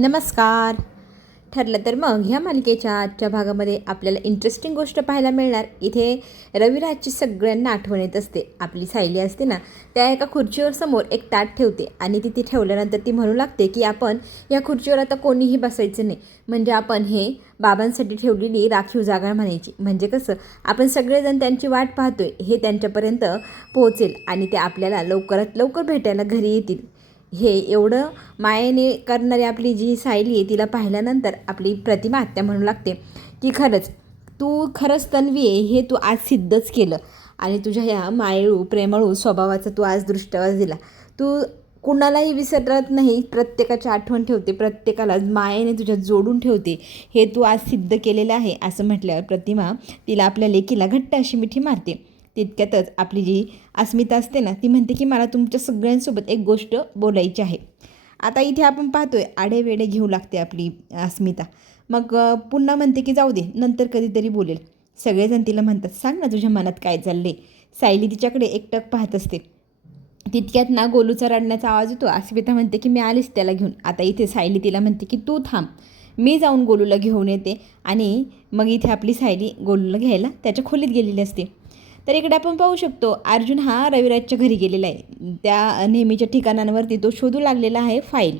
नमस्कार. ठरलं तर मग ह्या मालिकेच्या आजच्या भागामध्ये आपल्याला इंटरेस्टिंग गोष्ट पाहायला मिळणार. इथे रविराजची सगळ्यांना आठवण येत असते. आपली सायली असते ना, त्या एका खुर्चीवर समोर एक ताट ठेवते आणि तिथे ठेवल्यानंतर ती म्हणू लागते की आपण या खुर्चीवर आता कोणीही बसायचं नाही, म्हणजे आपण हे बाबांसाठी ठेवलेली राखीव जागा म्हणायची. म्हणजे कसं आपण सगळेजण त्यांची वाट पाहतोय हे त्यांच्यापर्यंत पोहोचेल आणि ते आपल्याला लवकरात लवकर भेटायला घरी येतील. हे एवढं मायेने करणारी आपली जी सायली आहे तिला पाहिल्यानंतर आपली प्रतिमा आत्या म्हणू लागते की खरंच तन्वी आहे, हे तू आज सिद्धच केलं आणि तुझ्या ह्या मायळू प्रेमळू स्वभावाचा तू आज दृष्टावास दिला. तू कुणालाही विसरत नाही, प्रत्येकाची आठवण ठेवते, प्रत्येकाला मायेने तुझ्या जोडून ठेवते. हे तू आज सिद्ध केलेलं आहे असं म्हटल्यावर प्रतिमा तिला आपल्या लेकीला घट्ट अशी मिठी मारते. तितक्यातच आपली जी अस्मिता असते ना, ती म्हणते की मला तुमच्या सगळ्यांसोबत एक गोष्ट बोलायची आहे. आता इथे आपण पाहतोय आडेवेडे घेऊ लागते आपली अस्मिता. मग पुन्हा म्हणते की जाऊ दे, नंतर कधीतरी बोलेल. सगळेजण तिला म्हणतात सांग ना तुझ्या मनात काय चालले. सायली तिच्याकडे एकटक पाहत असते. तितक्यात ना गोलूचा रडण्याचा आवाज येतो. अस्मिता म्हणते की मी आलीच त्याला घेऊन. आता इथे सायली तिला म्हणते की तू थांब, मी जाऊन गोलूला घेऊन येते. आणि मग इथे आपली सायली गोलूला घ्यायला त्याच्या खोलीत गेलेली असते. तर इकडे आपण पाहू शकतो अर्जुन हा रविराजच्या घरी गेलेला आहे. त्या नेहमीच्या ठिकाणांवरती तो शोधू लागलेला आहे फाईल.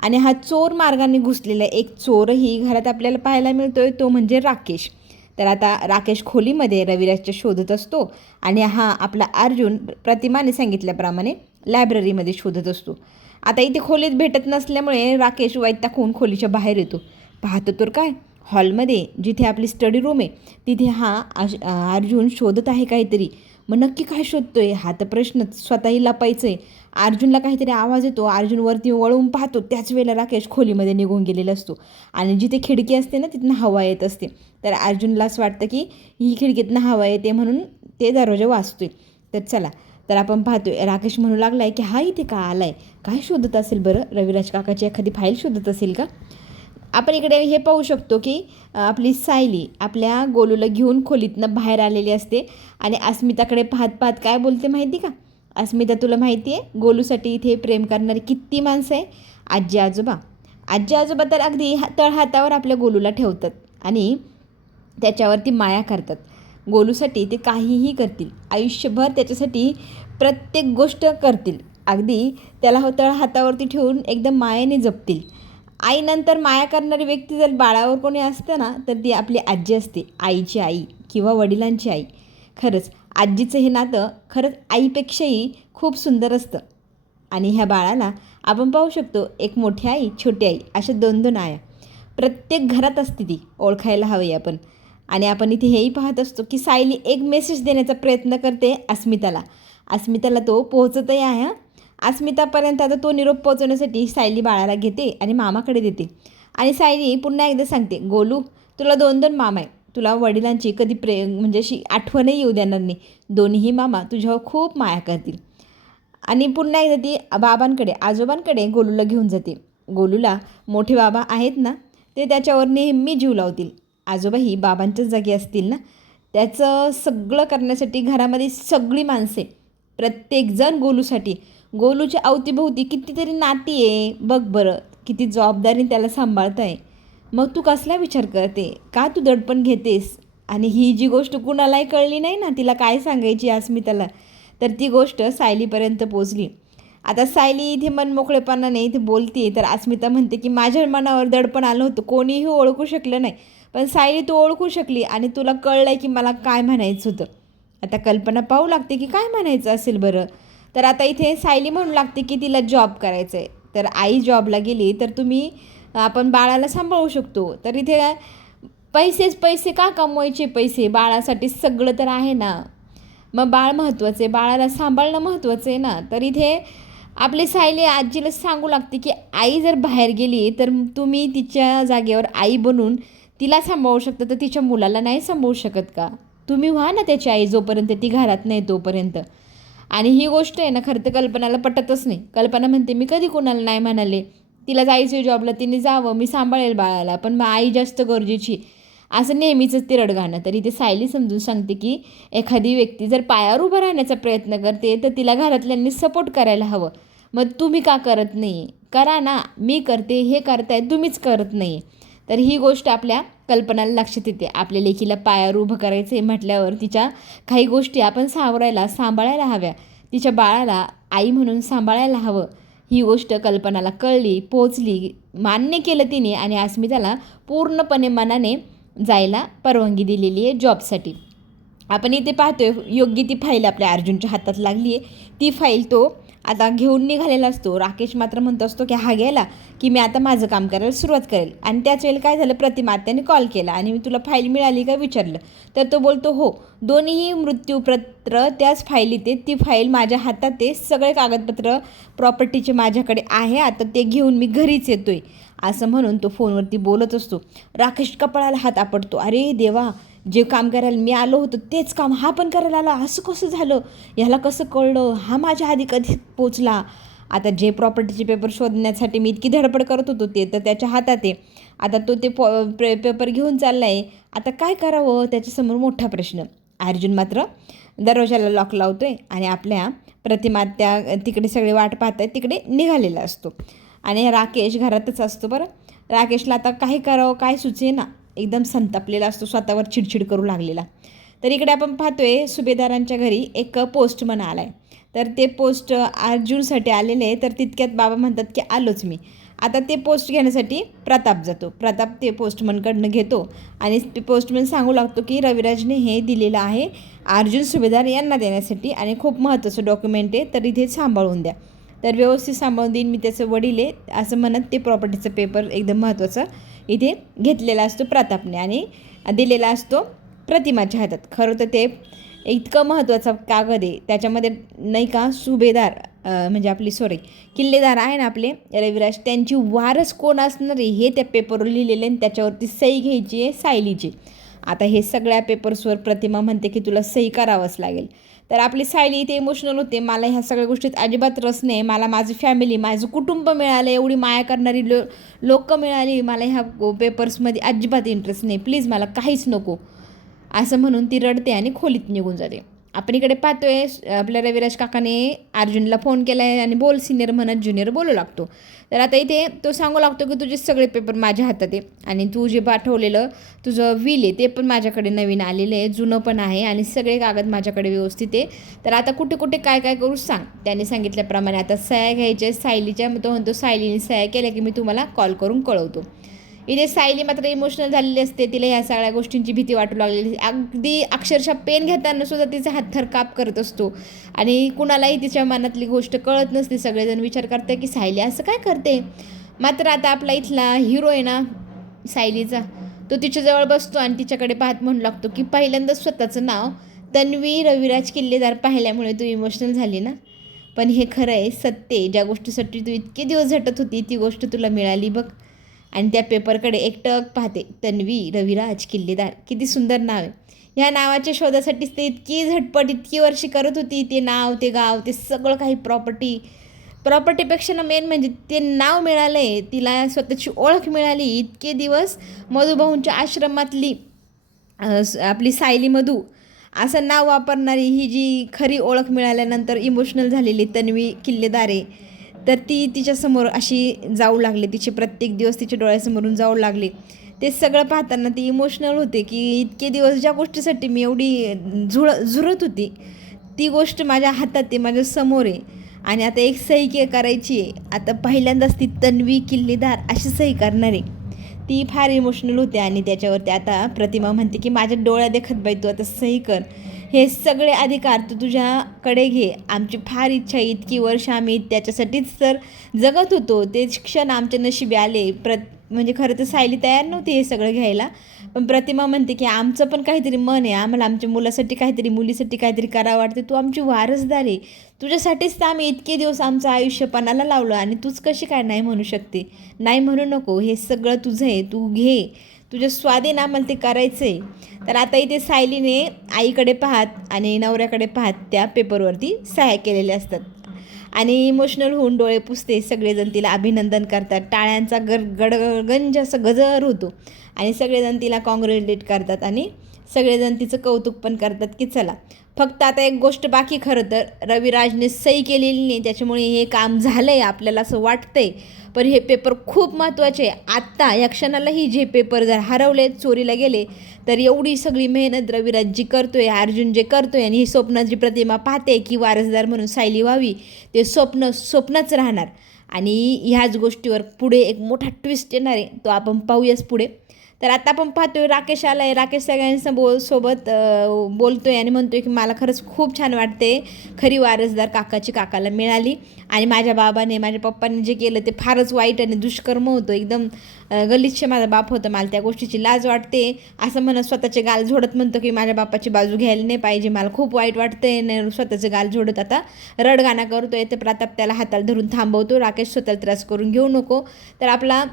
आणि हा चोर मार्गाने घुसलेला आहे. एक चोरही घरात आपल्याला पाहायला मिळतोय, तो म्हणजे राकेश. तर आता राकेश खोलीमध्ये रविराजच्या शोधत असतो आणि हा आपला अर्जुन प्रतिमाने सांगितल्याप्रमाणे लायब्ररीमध्ये शोधत असतो. आता इथे खोलीत भेटत नसल्यामुळे राकेश वैतागून खोलीच्या बाहेर येतो. पाहतो तर काय, हॉलमध्ये जिथे आपली स्टडी रूम आहे तिथे हा अर्जुन शोधत आहे काहीतरी. मग नक्की काय शोधतोय हा तर प्रश्नच. स्वतःही लपायचं आहे. अर्जुनला काहीतरी आवाज येतो. अर्जुन वरती वळून पाहतो, त्याच वेळेला राकेश खोलीमध्ये निघून गेलेला असतो आणि जिथे खिडकी असते ना तिथनं हवा येत असते. तर अर्जुनला असं वाटतं की ही खिडकीतनं हवा येते म्हणून ते दरवाजा वाचतोय. तर चला, तर आपण पाहतोय राकेश म्हणू लागला आहे की हा इथे का आला आहे, काय शोधत असेल बरं, रविराज काकाची एखादी फाईल शोधत असेल का. आपण इकडे हे पाहू शकतो की आपली सायली आपल्या गोलूला घेऊन खोलीतनं बाहेर आलेली असते आणि अस्मिताकडे पाहत पाहत काय बोलते माहिती का. अस्मिता, तुला माहिती आहे गोलूसाठी इथे प्रेम करणारी किती माणसं आहे. आजी आजोबा तर अगदी तळहातावर आपल्या गोलूला ठेवतात आणि त्याच्यावरती माया करतात. गोलूसाठी ते काहीही करतील, आयुष्यभर त्याच्यासाठी प्रत्येक गोष्ट करतील. अगदी त्याला तळहातावरती ठेवून एकदम मायेने जपतील. आईनंतर माया करणारी व्यक्ती जर बाळावर कोणी असतं ना, तर ती आपली आजी असते, आईची आई किंवा वडिलांची आई. खरंच आजीचं हे नातं खरंच आईपेक्षाही खूप सुंदर असतं. आणि ह्या बाळाला आपण पाहू शकतो एक मोठी आई, छोटी आई, अशा दोन दोन आया प्रत्येक घरात असते. ती ओळखायला हवी आपण. आणि आपण इथे हेही पाहत असतो की सायली एक मेसेज देण्याचा प्रयत्न करते अस्मिताला तो पोहोचतही आहे. अस्मितापर्यंत आता तो निरोप पोहोचवण्यासाठी सायली बाळाला घेते आणि मामाकडे देते. आणि सायली पुन्हा एकदा सांगते, गोलू तुला 2 मामा आहे, तुला वडिलांची कधी म्हणजे अशी आठवणही येऊ देणार नाही. दोन्हीही मामा तुझ्यावर खूप माया करतील. आणि पुन्हा एकदा ती आजोबांकडे गोलूला घेऊन जाते. गोलूला मोठे बाबा आहेत ना, ते त्याच्यावर नेहमी जीव लावतील. आजोबाही बाबांच्याच जागी असतील ना. त्याचं सगळं करण्यासाठी घरामध्ये सगळी माणसे, प्रत्येकजण गोलूसाठी. गोलूच्या अवतीभोवती कितीतरी नाती आहे बघ बरं, किती जबाबदारीने त्याला सांभाळत आहे. मग तू कसला विचार करते, का तू दडपण घेतेस. आणि ही जी गोष्ट कुणालाही कळली नाही ना, तिला काय सांगायची अस्मिताला, तर ती गोष्ट सायलीपर्यंत पोचली. आता सायली इथे मनमोकळेपणाने इथे बोलते, तर अस्मिता म्हणते की माझ्या मनावर दडपण आलं होतं, कोणीही ओळखू शकलं नाही, पण सायली तू ओळखू शकली आणि तुला कळलं आहे की मला काय म्हणायचं होतं. आता कल्पना पाहू लागते की काय म्हणायचं असेल बरं. तर आता इथे सायली म्हणू लागते की तिला जॉब करायचं आहे. तर आई जॉबला गेली तर आपण बाळाला सांभाळू शकतो. तर इथे पैसे का कमवायचे, पैसे बाळासाठी सगळं तर आहे ना. मग बाळ महत्त्वाचं आहे, बाळाला सांभाळणं महत्त्वाचं आहे ना. तर इथे आपली सायली आजीला सांगू लागते की आई जर बाहेर गेली तर तुम्ही तिच्या जागेवर आई बनून तिला सांभाळू शकता, तर तिच्या मुलाला नाही सांभाळू शकत का. तुम्ही व्हा ना त्याची आई जोपर्यंत ती घरात नाही तोपर्यंत. आणि ही गोष्ट आहे ना, खरं तर कल्पनाला पटतच नाही. कल्पना म्हणते मी कधी कोणाला नाही म्हणाले, तिला जायचं जॉबला, तिने जावं, मी सांभाळेल बाळाला, पण मग आई जास्त गरजेची, असं नेहमीचंच ते रडगाणं. तरी ते सायली समजून सांगते की एखादी व्यक्ती जर पायावर उभं राहण्याचा प्रयत्न करते तर तिला घरातल्यांनी सपोर्ट करायला हवं. मग तुम्ही का करत नाही, करा ना, मी करते, हे करताय, तुम्हीच करत नाही. तर ही गोष्ट आपल्या कल्पनाला लक्षात येते. आपल्या लेकीला पायावर उभं करायचं आहे म्हटल्यावर तिच्या काही गोष्टी आपण सांभाळायला हव्या. तिच्या बाळाला आई म्हणून सांभाळायला हवं. ही गोष्ट कल्पनाला कळली, पोचली, मान्य केलं तिने आणि अस्मिताला पूर्णपणे मनाने जायला परवानगी दिलेली आहे जॉबसाठी. आपण इथे पाहतोय योग्य ती फाईल आपल्या अर्जुनच्या हातात लागली आहे. ती फाईल तो आता घेऊन निघालेला असतो. राकेश मात्र म्हणतो असतो की हा गेला की मी आता माझं काम करायला सुरुवात करेल. आणि त्याच वेळेला काय झालं, प्रतिमा आत्याने कॉल केला आणि मी तुला फाईल मिळाली का विचारलं. तर तो बोलतो हो, दोन्हीही मृत्यूपत्र त्याच फाईलीत आहे. ती फाईल माझ्या हातात आहे, सगळे कागदपत्र प्रॉपर्टीचे माझ्याकडे आहे. आता ते घेऊन मी घरीच येतोय असं म्हणून तो फोनवरती बोलत असतो. राकेश कपाळाला हात आपटतो. अरे देवा, जे काम करायला मी आलो होतो तेच काम हा पण करायला आला, असं कसं झालं, ह्याला कसं कळलं, हा माझ्या आधी कधी पोचला. आता जे प्रॉपर्टीचे पेपर शोधण्यासाठी मी इतकी धडपड करत होतो ते तर त्याच्या हातात आहे. आता तो ते पेपर घेऊन चालला आहे. आता काय करावं, त्याच्यासमोर मोठा प्रश्न. अर्जुन मात्र दरवाजाला लॉक लावतोय आणि आपल्या प्रतिमा त्या तिकडे सगळे वाट पाहत आहेत, तिकडे निघालेला असतो. आणि राकेश घरातच असतो. बरं, राकेशला आता काय करावं काय सुचेना, एकदम संतापलेला असतो, स्वतःवर चिडचिड करू लागलेला. तर इकडे आपण पाहतोय सुभेदारांच्या घरी एक पोस्टमन आला आहे. तर ते पोस्ट अर्जुनसाठी आलेले आहे. तर तितक्यात बाबा म्हणतात की आलोच मी. आता ते पोस्ट घेण्यासाठी प्रताप जातो. प्रताप ते पोस्टमनकडनं घेतो आणि ते पोस्टमन सांगू लागतो की रविराजने हे दिलेलं आहे अर्जुन सुभेदार यांना देण्यासाठी आणि खूप महत्त्वाचं डॉक्युमेंट आहे, तर इथे सांभाळून द्या. तर व्यवस्थित सांभाळून देईन मी, त्याचं वडील आहे असं म्हणत ते प्रॉपर्टीचं पेपर एकदम महत्त्वाचं इथे घेतलेला असतो प्रतापने आणि दिलेला असतो प्रतिमाच्या हातात. खरं तर ते इतकं महत्त्वाचा कागद आहे, त्याच्यामध्ये नाही का सुभेदार म्हणजे आपली किल्लेदार आहे ना आपले रविराज, त्यांची वारस कोण असणार आहे हे त्या पेपरवर लिहिलेले आणि त्याच्यावरती सही घ्यायची आहे सायलीची. आता हे सगळ्या पेपर्सवर प्रतिमा म्हणते की तुला सही करावंच लागेल. तर आपली सायली इथे इमोशनल होते. मला ह्या सगळ्या गोष्टीत अजिबात रस नाही. मला माझी फॅमिली, माझं कुटुंब मिळालं, एवढी माया करणारी लोकं मिळाली, मला ह्या पेपर्समध्ये अजिबात इंटरेस्ट नाही, प्लीज मला काहीच नको असं म्हणून ती रडते आणि खोलीत निघून जाते. आपण इकडे पाहतोय आपल्या रविराज काकाने अर्जुनला फोन केला आहे आणि बोल सिनियर म्हणत ज्युनियर बोलू लागतो. तर आता इथे तो सांगू लागतो की तुझे सगळे पेपर माझ्या हातात आहे आणि तू जे पाठवलेलं तुझं विल आहे ते पण माझ्याकडे नवीन आलेलं आहे, जुनं पण आहे आणि सगळे कागद माझ्याकडे व्यवस्थित आहे. तर आता कुठे कुठे काय काय करू सांग. त्याने सांगितल्याप्रमाणे आता सह्या घ्यायच्या सायलीच्या. तो म्हणतो सायलीने सह्या केल्या की मी तुम्हाला कॉल करून कळवतो. इथे सायली मात्र इमोशनल झालेली असते. तिला ह्या सगळ्या गोष्टींची भीती वाटू लागलेली. अगदी अक्षरशः पेन घेताना सुद्धा तिचा हात थरकाप करत असतो आणि कुणालाही तिच्या मनातली गोष्ट कळत नसते. सगळेजण विचार करतात की सायली असं काय करते. मात्र आता आपला इथला हिरो आहे ना सायलीचा, तो तिच्याजवळ बसतो आणि तिच्याकडे पाहत म्हणू लागतो की पहिल्यांदाच स्वतःचं नाव तन्वी रविराज किल्लेदार पाहिल्यामुळे तू इमोशनल झाली ना, पण हे खरं आहे, सत्य आहे. ज्या गोष्टीसाठी तू इतके दिवस झटत होती ती गोष्ट तुला मिळाली बघ. आणि त्या पेपरकडे एकटक पाहते. तन्वी रविराज किल्लेदार, किती सुंदर नाव आहे. ह्या नावाच्या शोधासाठीच ते इतकी झटपट इतकी वर्षी करत होती. ते नाव, ते गाव, ते सगळं काही प्रॉपर्टीपेक्षा ना मेन म्हणजे ते नाव मिळालं आहे, तिला स्वतःची ओळख मिळाली. इतके दिवस मधुभाऊंच्या आश्रमातली आपली सायली मधू असं नाव वापरणारी ही जी खरी ओळख मिळाल्यानंतर इमोशनल झालेली तन्वी किल्लेदार आहे. तर ती तिच्यासमोर अशी जाऊ लागली, तिचे प्रत्येक दिवस तिच्या डोळ्यासमोरून जाऊ लागले. ते सगळं पाहताना ती इमोशनल होते की इतके दिवस ज्या गोष्टीसाठी मी एवढी झुरत होती ती गोष्ट माझ्या हातात आहे, माझ्या समोर आहे आणि आता एक सही करायची आहे. आता पहिल्यांदाच ती तन्वी किल्लेदार अशी सही करणार आहे. ती फार इमोशनल होते आणि त्याच्यावरती आता प्रतिमा म्हणते की माझ्या डोळ्या देखत बाई तू आता सही कर, हे सगळे अधिकार तू तुझ्याकडे घे. आमची फार इच्छा आहे, इतकी वर्ष आम्ही त्याच्यासाठीच तर जगत होतो, ते क्षण आमच्या नशिबी आले. म्हणजे खरं तर सायली तयार नव्हती हे सगळं घ्यायला, पण प्रतिमा म्हणते की आमचं पण काहीतरी मन आहे, आम्हाला आमच्या मुलासाठी काहीतरी मुलीसाठी काहीतरी करावं वाटते, तू आमची वारसदार आहे, तुझ्यासाठीच तर आम्ही इतके दिवस आमचं आयुष्य पणाला लावलं आणि तूच कशी काय नाही म्हणू शकते. नाही म्हणू नको, हे सगळं तुझं आहे, तू घे, तुझ्या स्वाधीन आम्हाला ते करायचं आहे. तर आता इथे सायलीने आईकडे पाहत आणि नवऱ्याकडे पाहत त्या पेपरवरती सह्या केलेल्या असतात आणि इमोशनल होऊन डोळे पुसते. सगळेजण तिला अभिनंदन करतात, टाळ्यांचा गडगंज असं गजर होतो आणि सगळेजण तिला कॉंग्रॅच्युलेट करतात आणि सगळेजण तिचं कौतुक पण करतात की चला फक्त आता एक गोष्ट बाकी, खरं तर रविराजने सही केलेली नाही, त्याच्यामुळे हे काम झालं आहे आपल्याला असं वाटतंय. पण हे पेपर खूप महत्त्वाचे आहे. आत्ता या क्षणालाही जे पेपर जर हरवले, चोरीला गेले, तर एवढी सगळी मेहनत रविराज जी करतोय, अर्जुन जे करतोय, आणि ही स्वप्नाची प्रतिमा पाहते की वारसदार म्हणून सायली व्हावी, ते स्वप्नच राहणार. आणि ह्याच गोष्टीवर पुढे एक मोठा ट्विस्ट येणार आहे, तो आपण पाहूयाच पुढे. तर आता आपण पाहतोय राकेश आला आहे. राकेश सगळ्यांसोबत बोलतोय आणि म्हणतोय की मला खरंच खूप छान वाटते, खरी वारसदार काकाला मिळाली, आणि माझ्या बाबाने, माझ्या पप्पाने जे केलं ते फारच वाईट आणि दुष्कर्म होतं, एकदम गलिच्छ माझा बाप होता, मला त्या गोष्टीची लाज वाटते, असं म्हणत स्वतःचे गाल झोडत म्हणतो की माझ्या बापाची बाजू घ्यायला नाही पाहिजे, मला खूप वाईट वाटतंय. स्वतःचे गाल झोडत आता रडगाणा करतोय. तर प्रताप त्याला हाताला धरून थांबवतो, राकेश स्वतःला त्रास करून घेऊ नको. तर आपला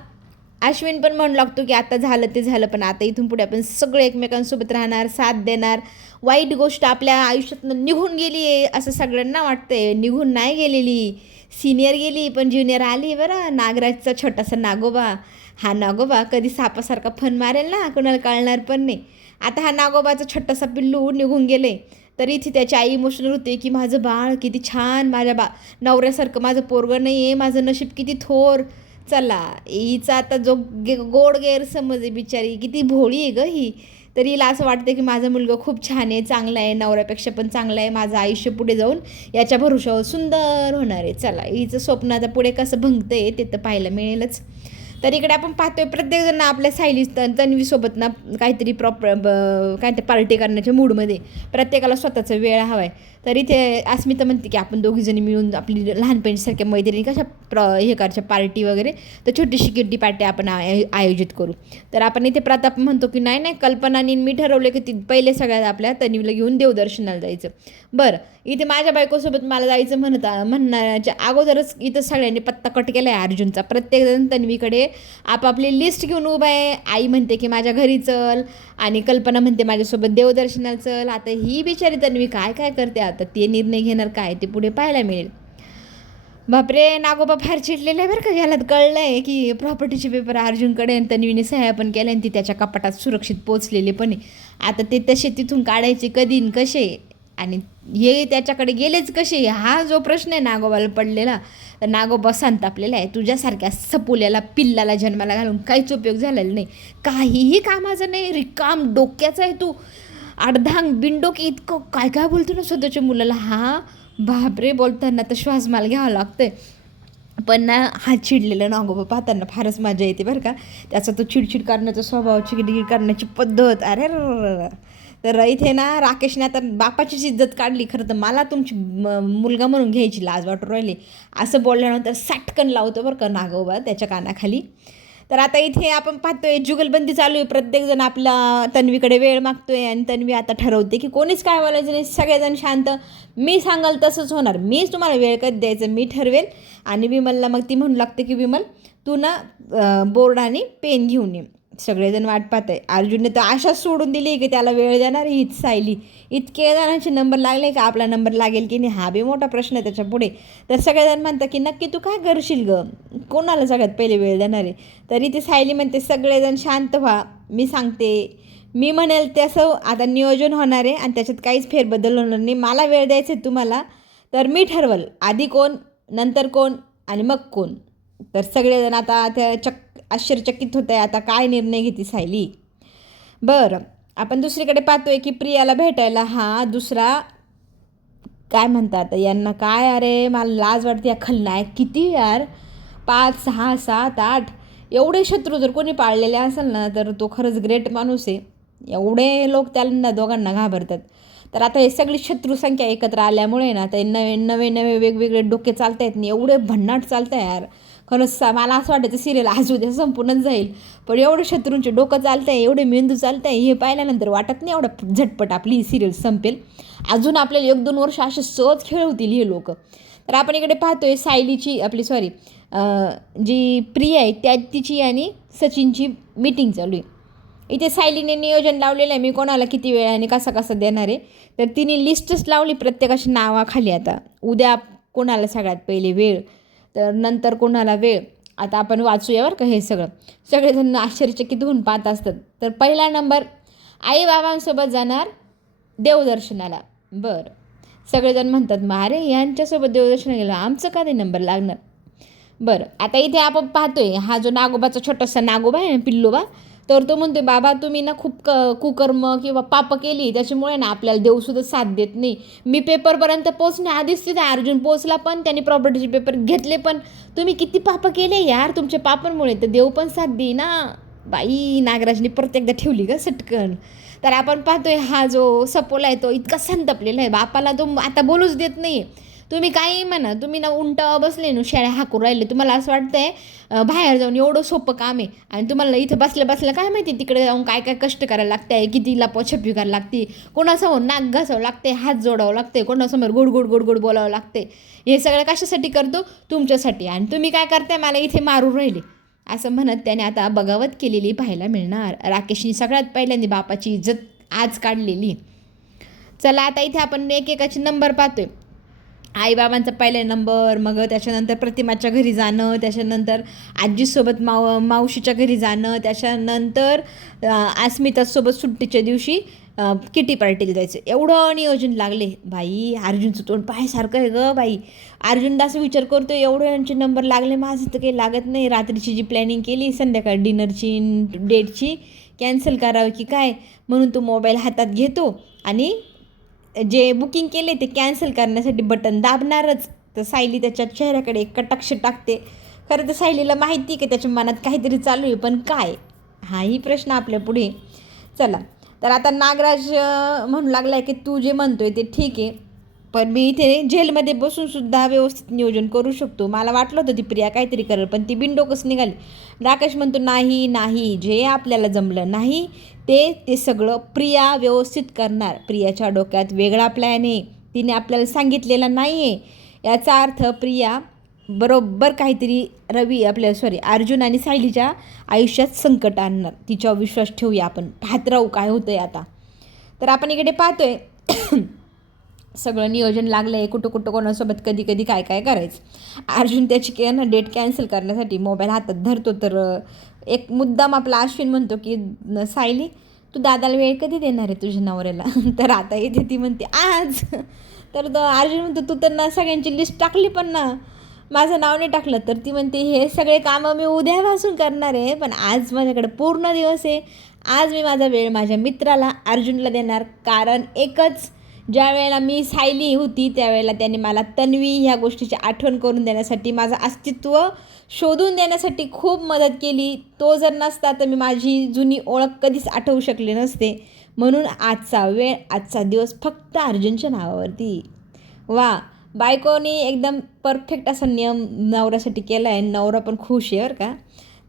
अश्विन पण म्हणू लागतो की आता झालं ते झालं, पण आता इथून पुढे आपण सगळे एकमेकांसोबत राहणार, साथ देणार. वाईट गोष्ट आपल्या आयुष्यातनं निघून गेली आहे असं सगळ्यांना वाटतंय, निघून नाही गेलेली. सिनियर गेली पण ज्युनियर आली बरं. नागराजचा छोटासा नागोबा, हा नागोबा कधी सापासारखा फन मारेल ना, कोणाला कळणार पण नाही. आता हा नागोबाचा छोटासा पिल्लू निघून गेले, तर इथे त्याची आई इमोशनल होते की माझं बाळ किती छान, माझ्या नवऱ्यासारखं माझं पोरगं नाही आहे, माझं नशीब किती थोर. चला, हिचा आता जो गोड गैरसमज आहे, बिचारी किती भोळी आहे गं ही. तर हिला असं वाटतं की माझा मुलगा खूप छान आहे, चांगला आहे, नवऱ्यापेक्षा पण चांगला आहे, माझं आयुष्य पुढे जाऊन याच्या भरोशावर सुंदर होणार आहे. चला, हिचं स्वप्न आता पुढे कसं भंगतंय ते तर पाहायला मिळेलच. तर इकडे आपण पाहतोय प्रत्येकजण आपल्या सायली तन्वीसोबत ना काहीतरी काय ते पार्टी करण्याच्या मूडमध्ये, प्रत्येकाला स्वतःचा वेळ हवा आहे. तर इथे अस्मिता म्हणते की आपण दोघीजणी मिळून आपली लहानपणीसारख्या मैत्रिणी कशा हे करायच्या पार्टी वगैरे, तर छोटीशी किड्डी पार्टी आपण आयोजित करू. तर आपण इथे प्रताप म्हणतो की नाही नाही, कल्पनानी मी ठरवलं की ती पहिले सगळ्यात आपल्या तन्वीला घेऊन देवदर्शनाला जायचं. बरं, इथे माझ्या बायकोसोबत मला जायचं म्हणण्याच्या अगोदरच इथं सगळ्यांनी पत्ता कट केला आहे अर्जुनचा. प्रत्येकजण तन्वीकडे आपापली लिस्ट घेऊन उभा आहे. आई म्हणते की माझ्या घरी चल, आणि कल्पना म्हणते माझ्यासोबत देवदर्शनाला चल. आता ही बिचारी तन्वी काय काय करते, आता ते निर्णय घेणार काय ते पुढे पाहायला मिळेल. बापरे, नागोबा फार चिडलेलं आहे बरं का. याला कळलं आहे की प्रॉपर्टीचे पेपर अर्जुनकडे, आणि तन्वीने सह्या पण केल्या, आणि ती त्याच्या कपाटात सुरक्षित पोचलेले पण आहे. आता ते तसे तिथून काढायचे कधी कसे, आणि हे त्याच्याकडे गेलेच कसे, हा जो प्रश्न आहे नागोबाला पडलेला. तर नागोबा संतापलेला आहे, तुझ्यासारख्या सपुल्याला पिल्लाला जन्माला घालून काहीच उपयोग झालेला नाही, काहीही कामाचं नाही, रिकाम डोक्याचा आहे तू, अर्धांग बिनडोकी, इतकं काय काय बोलतो ना स्वतःच्या मुलाला. हा बापरे, बोलताना तर श्वास मला घ्यावा लागतोय. पण ना, हा चिडलेला नागोबा पाहताना फारच मजा येते बरं का. त्याचा तो चिडचिड करण्याचा स्वभाव, चिडचिड करण्याची पद्धत, अरे. तर इथे ना राकेशने आता बापाचीच इज्जत काढली. खरं तर मला तुमची मुलगा म्हणून घ्यायची लाज वाटू राहिली, असं बोलल्यानंतर साटकन लावतो बरं का नागोबा त्याच्या कानाखाली. तर आता इथे आपण पाहतोय जुगलबंदी चालू आहे, प्रत्येकजण आपला तन्वीकडे वेळ मागतोय, आणि तन्वी आता ठरवते की कोणीच काय बोलायचं नाही, सगळेजण शांत, मी सांगाल तसंच होणार, मीच तुम्हाला वेळ कधी द्यायचं मी ठरवेल. आणि विमलला मग ती म्हणू लागते की विमल तू ना बोर्ड आणि पेन घेऊन ये. सगळेजण वाट पाहत आहे. अर्जुनने तर आशाच सोडून दिली की त्याला वेळ देणार हीच सायली. इतके जणांचे नंबर लागले का आपला नंबर लागेल की नाही, हा बी मोठा प्रश्न आहे त्याच्या पुढे. तर सगळेजण म्हणतात की नक्की तू काय करशील गं, कोणाला सगळ्यात पहिले वेळ देणार आहे. तरी ती सायली म्हणते सगळेजण शांत व्हा, मी सांगते, मी म्हणेल तसं आता नियोजन होणार आहे, आणि त्याच्यात काहीच फेरबदल होणार नाही. मला वेळ द्यायचा आहे तुम्हाला, तर मी ठरवल आधी कोण, नंतर कोण, आणि मग कोण. तर सगळेजण आता त्या आश्चर्यचकित होत आहे, आता काय निर्णय घेते सायली. बरं, आपण दुसरीकडे पाहतोय की प्रियाला भेटायला हा दुसरा, काय म्हणतात यांना, काय अरे मला लाज वाटते, या खलनायक किती यार, 5, 6, 7, 8 एवढे शत्रू जर कोणी पाळलेले असेल ना, तर तो खरंच ग्रेट माणूस आहे. एवढे लोक त्यांना दोघांना घाबरतात. तर आता हे सगळी शत्रुसंख्या एकत्र आल्यामुळे ना, ते नवे वेगवेगळे डोके चालत आहेत नाही, एवढे भन्नाट चालतं आहे यार. खरंच मला असं वाटायचं सिरियल आज उद्या संपूनच जाईल, पण एवढे शत्रूंचे डोकं चालतं आहे, एवढे मेंदू चालतं आहे, हे पाहिल्यानंतर वाटत नाही एवढं झटपट आपली ही सिरियल संपेल. अजून आपल्याला 1-2 वर्ष असे सहज खेळवतील हे लोक. तर आपण इकडे पाहतोय सायलीची जी प्रिया आहे तिची आणि सचिनची मीटिंग चालू आहे. इथे सायलीने नियोजन लावलेलं आहे, मी कोणाला किती वेळ आणि कसा देणार आहे. तर तिने लिस्टच लावली प्रत्येकाच्या नावाखाली. आता उद्या कोणाला सगळ्यात पहिले वेळ, तर नंतर कोणाला वेळ. आता आपण वाचूया बरं का हे सगळेजण आश्चर्यचकित होऊन पाहत असतात. तर पहिला नंबर आई बाबांसोबत जाणार देवदर्शनाला, बरं. सगळेजण म्हणतात मग अरे यांच्यासोबत देवदर्शन गेलं आमचं का नाही नंबर लागणार. बरं आता इथे आपण पाहतोय हा जो नागोबाचा छोटासा नागोबा आहे ना पिल्लोबा, तर तो म्हणतोय बाबा तुम्ही ना खूप कुकर्म किंवा पापं केली त्याच्यामुळे ना आपल्याला देवसुद्धा साथ देत नाही. मी पेपरपर्यंत पोचण्याआधीच तिथे अर्जुन पोचला पण त्यांनी प्रॉपर्टीचे पेपर घेतले पण तुम्ही किती पापं केले यार तुमच्या पापांमुळे, तर देव पण साथ देई ना. बाई नागराजने परत एकदा ठेवली का सटकन. तर आपण पाहतोय हा जो सपोला आहे तो इतका संतपलेला आहे, बापाला तो आता बोलूच देत नाही. तुम्ही काही म्हणा, तुम्ही ना उंटावर बसले ना शेळ्या हाकून राहिले, तुम्हाला असं वाटतंय बाहेर जाऊन एवढं सोपं काम आहे आणि तुम्हाला इथं बसल्या बसल्या काय माहिती तिकडे जाऊन काय काय कष्ट करायला लागतंय, किती लपाछपी करायला लागते, कोणासमोर नाक घासावं लागते, हात जोडावं लागते, कोणासमोर गोड गोड गोड गोड बोलावं लागते. हे सगळं कशासाठी करतो? तुमच्यासाठी. आणि तुम्ही काय करताय मला इथे मारून राहिले असं म्हणत त्याने आता बगावत केलेली पाहायला मिळणार. राकेशनी सगळ्यात पहिल्यांदा बापाची इज्जत आज काढलेली. चला आता इथे आपण एकेकाचे नंबर पाहतोय. आईबाबांचा पहिला नंबर, मग त्याच्यानंतर प्रतिमाच्या घरी जाणं, त्याच्यानंतर आजीसोबत मावशीच्या घरी जाणं, त्याच्यानंतर अस्मितासोबत सुट्टीच्या दिवशी किटी पार्टीला जायचं. एवढं नियोजन लागले. बाई अर्जुनचं तोंड पाहायसारखं आहे गं बाई. अर्जुन असं विचार करतो एवढे यांचे नंबर लागले, माझं तर काही लागत नाही. रात्रीची जी प्लॅनिंग केली संध्याकाळी डिनरची डेटची कॅन्सल करावं की काय, म्हणून तो मोबाईल हातात घेतो आणि जे बुकिंग केले ते कॅन्सल करण्यासाठी बटन दाबणारच. तर सायली त्याच्या चेहऱ्याकडे एक कटाक्ष टाकते. खरं तर सायलीला माहिती की त्याच्या मनात काहीतरी चालू आहे, पण काय हाही प्रश्न आपल्या पुढे. चला तर आता नागराज म्हणू लागला आहे की तू जे म्हणतोय ते ठीक आहे, पण मी इथे जेलमध्ये बसूनसुद्धा व्यवस्थित नियोजन करू शकतो. मला वाटलं होतं ती प्रिया काहीतरी करेल पण ती बिनडोकच निघाली. राकेश म्हणतो नाही नाही, जे आपल्याला जमलं नाही ते सगळं प्रिया व्यवस्थित करणार. प्रियाच्या डोक्यात वेगळा प्लॅन आहे, तिने आपल्याला सांगितलेला नाही आहे. याचा अर्थ प्रिया बरोबर काहीतरी अर्जुन आणि सायलीच्या आयुष्यात संकट आणणार. तिच्यावर विश्वास ठेवूया आपण, पाहत राहू काय होतं आहे आता. तर आपण इकडे पाहतोय सगळं नियोजन लागलं आहे, कुठं कुठं कोणासोबत कधी कधी काय काय करायचं. अर्जुन त्याची डेट कॅन्सल करण्यासाठी मोबाईल हातात धरतो. तर एक मुद्दाम आपला अश्विन म्हणतो की सायली तू दादाला वेळ कधी देणार आहे तुझ्या नवऱ्याला. तर आता इथे ती म्हणते आज. तर अर्जुन म्हणतो तू तर ना सगळ्यांची लिस्ट टाकली पण ना माझं नाव नाही टाकलं. तर ती म्हणते हे सगळे कामं मी उद्यापासून करणार आहे, पण आज माझ्याकडे पूर्ण दिवस आहे. आज मी माझा वेळ माझ्या मित्राला अर्जुनला देणार. कारण एकच, ज्या वेळेला मी सायली होती त्यावेळेला त्याने मला तन्वी ह्या गोष्टीची आठवण करून देण्यासाठी, माझं अस्तित्व शोधून देण्यासाठी खूप मदत केली. तो जर नसता तर मी माझी जुनी ओळख कधीच आठवू शकले नसते. म्हणून आजचा वेळ, आजचा दिवस फक्त अर्जुनच्या नावावरती. वा, बायकोने एकदम परफेक्ट असा नियम नवऱ्यासाठी केला आहे. नवरा पण खुश आहे बरं का.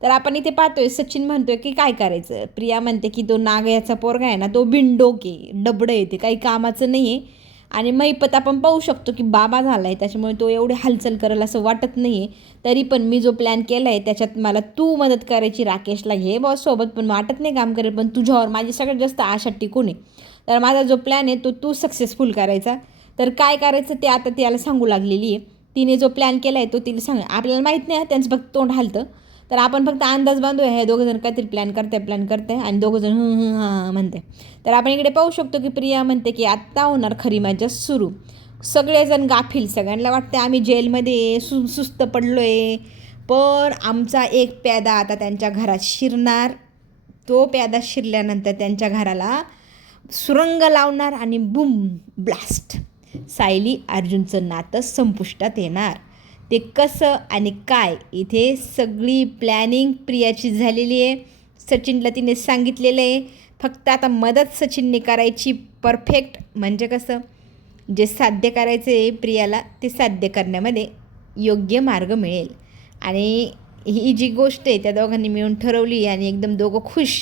तर आपण इथे पाहतोय सचिन म्हणतोय की काय करायचं. प्रिया म्हणते की तो नागयाचा पोरगा आहे ना तो बिनडोके डबडं येते, काही कामाचं नाही आहे. आणि मैपत आपण पाहू शकतो की बाबा झाला आहे, त्याच्यामुळे तो एवढे हालचाल करेल असं वाटत नाही आहे. तरी पण मी जो प्लॅन केला आहे त्याच्यात मला तू मदत करायची. राकेशला घे बॉस सोबत, पण वाटत नाही काम करेल, पण तुझ्यावर माझी सगळ्यात जास्त आशा टिकून आहे. तर माझा जो प्लॅन आहे तो तू सक्सेसफुल करायचा. तर काय करायचं ते आता त्याला सांगू लागलेली आहे. तिने जो प्लॅन केला आहे तो तिला सांग. आपल्याला माहीत नाही त्यांचं फक्त तोंड हालतं, तर आपण फक्त अंदाज बांधूया हे दोघंजण काहीतरी प्लॅन करताय आणि दोघंजण हां म्हणते. तर आपण इकडे पाहू शकतो की प्रिया म्हणते की आत्ता होणार खरी मजा सुरू. सगळेजण गाफील, सगळ्यांना वाटते आम्ही जेलमध्ये सुस्त पडलो आहे, पण आमचा एक प्यादा आता त्यांच्या घरात शिरणार. तो प्यादा शिरल्यानंतर त्यांच्या घराला सुरंग लावणार आणि बूम ब्लास्ट, सायली अर्जुनचं नातं संपुष्टात येणार. ते कसं आणि काय, इथे सगळी प्लॅनिंग प्रियाची झालेली आहे. सचिनला तिने सांगितलेलं आहे, फक्त आता मदत सचिनने करायची परफेक्ट. म्हणजे कसं, जे साध्य करायचं आहे प्रियाला ते साध्य करण्यामध्ये योग्य मार्ग मिळेल. आणि ही जी गोष्ट आहे त्या दोघांनी मिळून ठरवली आणि एकदम दोघं खुश.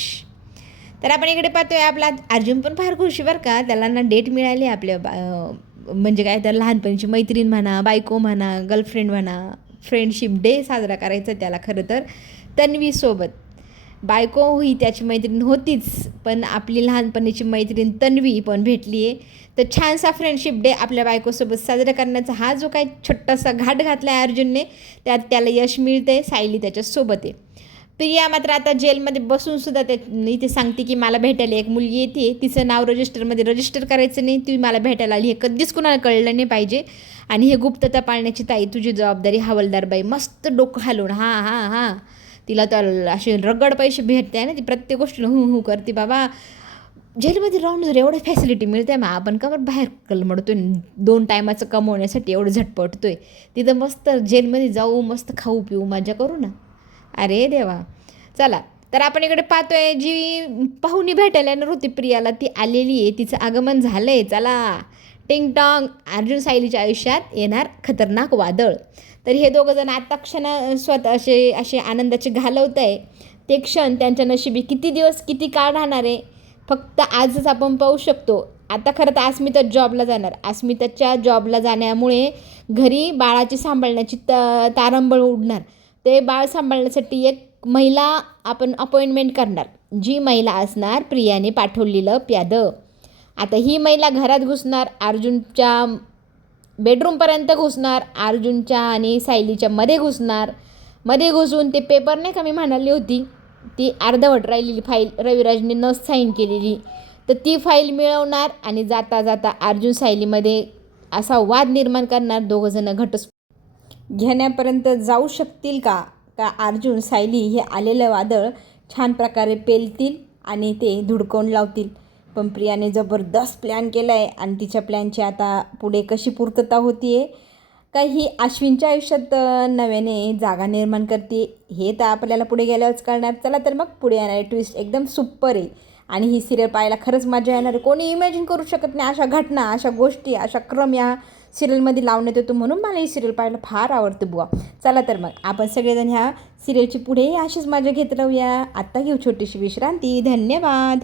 तर आपण इकडे पाहतोय आपला अर्जुन पण फार खुश बरं का. त्याला ना डेट मिळाली आपल्या म्हणजे काय तर लहानपणीची मैत्रीण म्हणा, बायको म्हणा, गर्लफ्रेंड म्हणा. फ्रेंडशिप डे साजरा करायचा त्याला खरं तर तन्वीसोबत. बायको ही त्याची मैत्रीण होतीच, पण आपली लहानपणीची मैत्रीण तन्वी पण भेटली आहे. तर छानसा फ्रेंडशिप डे आपल्या बायकोसोबत साजरा करण्याचा हा जो काही छोटासा घाट घातला आहे अर्जुनने, त्यात त्याला यश मिळतं आहे. सायली त्याच्यासोबत आहे. प्रिया मात्र आता जेलमध्ये बसून सुद्धा त्या इथे सांगते की मला भेटायला एक मुलगी येते, तिचं नाव रजिस्टरमध्ये रजिस्टर करायचं नाही, ती मला भेटायला आली, हे कधीच कुणाला कळलं नाही पाहिजे. आणि हे गुप्तता पाळण्याची ताई तुझी जबाबदारी. हवालदारबाई मस्त डोकं हलवून हां हां हां, तिला तर असे रगड पैसे भेटते आहे ना, ती प्रत्येक गोष्टीला हू करते. बाबा जेलमध्ये राहून जर एवढं फॅसिलिटी मिळते मग आपण का बरं बाहेर कलमडतोय, 2 टायमाचं कमवण्यासाठी एवढं झटपटतोय. तिथं मस्त जेलमध्ये जाऊ, मस्त खाऊ पिऊ मजा करू ना. अरे देवा. चला तर आपण इकडे पाहतोय जी पाहुणी भेटायला येणार होती प्रियाला ती आलेली आहे, तिचं आगमन झालं आहे. चला टिंग टॉंग, अर्जुन सायलीच्या आयुष्यात येणार खतरनाक वादळ. तर हे दोघंजण आता स्वतः असे आनंदाचे घालवत आहे. ते क्षण त्यांच्या नशिबी किती दिवस किती काळ राहणार आहे फक्त आजच आपण पाहू शकतो. आता खरं तर अस्मिता जॉबला जाणार. अस्मिताच्या जॉबला जाण्यामुळे घरी बाळाची सांभाळण्याची तारंबळ उडणार. ते बाळ सांभाळण्यासाठी एक महिला आपण अपॉइंटमेंट करणार, जी महिला असणार प्रियाने पाठवलेलं प्यादं. आता ही महिला घरात घुसणार, अर्जुनच्या बेडरूमपर्यंत घुसणार, अर्जुनच्या आणि सायलीच्या मध्ये घुसणार. मध्ये घुसून ते पेपर नाही का मी म्हणाली होती, ती अर्धवट राहिलेली फाईल रविराजने न साईन केलेली, तर ती फाईल मिळवणार आणि जाता जाता अर्जुन सायलीमध्ये असा वाद निर्माण करणार. दोघंजणं घटस्फोट घेण्यापर्यंत जाऊ शकतील का अर्जुन सायली हे आलेलं वादळ छान प्रकारे पेलतील आणि ते धुडकावून लावतील. पण प्रियाने जबरदस्त प्लॅन केला आहे आणि तिच्या प्लॅनची आता पुढे कशी पूर्तता होती आहे का ही अश्विनच्या आयुष्यात नव्याने जागा निर्माण करते हे तर आपल्याला पुढे गेल्यावरच कळणार. चला तर मग पुढे येणारे ट्विस्ट एकदम सुपर आहे आणि ही सिरियल पाहायला खरंच मजा येणार आहे. कोणी इमॅजिन करू शकत नाही अशा घटना, अशा गोष्टी, अशा क्रम या सिरियलमध्ये लावण्यात येतो. म्हणून मला ही सिरियल पाहायला फार आवडते बुवा. चला तर मग आपण सगळेजण ह्या सिरियलची पुढे अशीच मजा घेत राहूया. आत्ता घेऊ छोटीशी विश्रांती. धन्यवाद.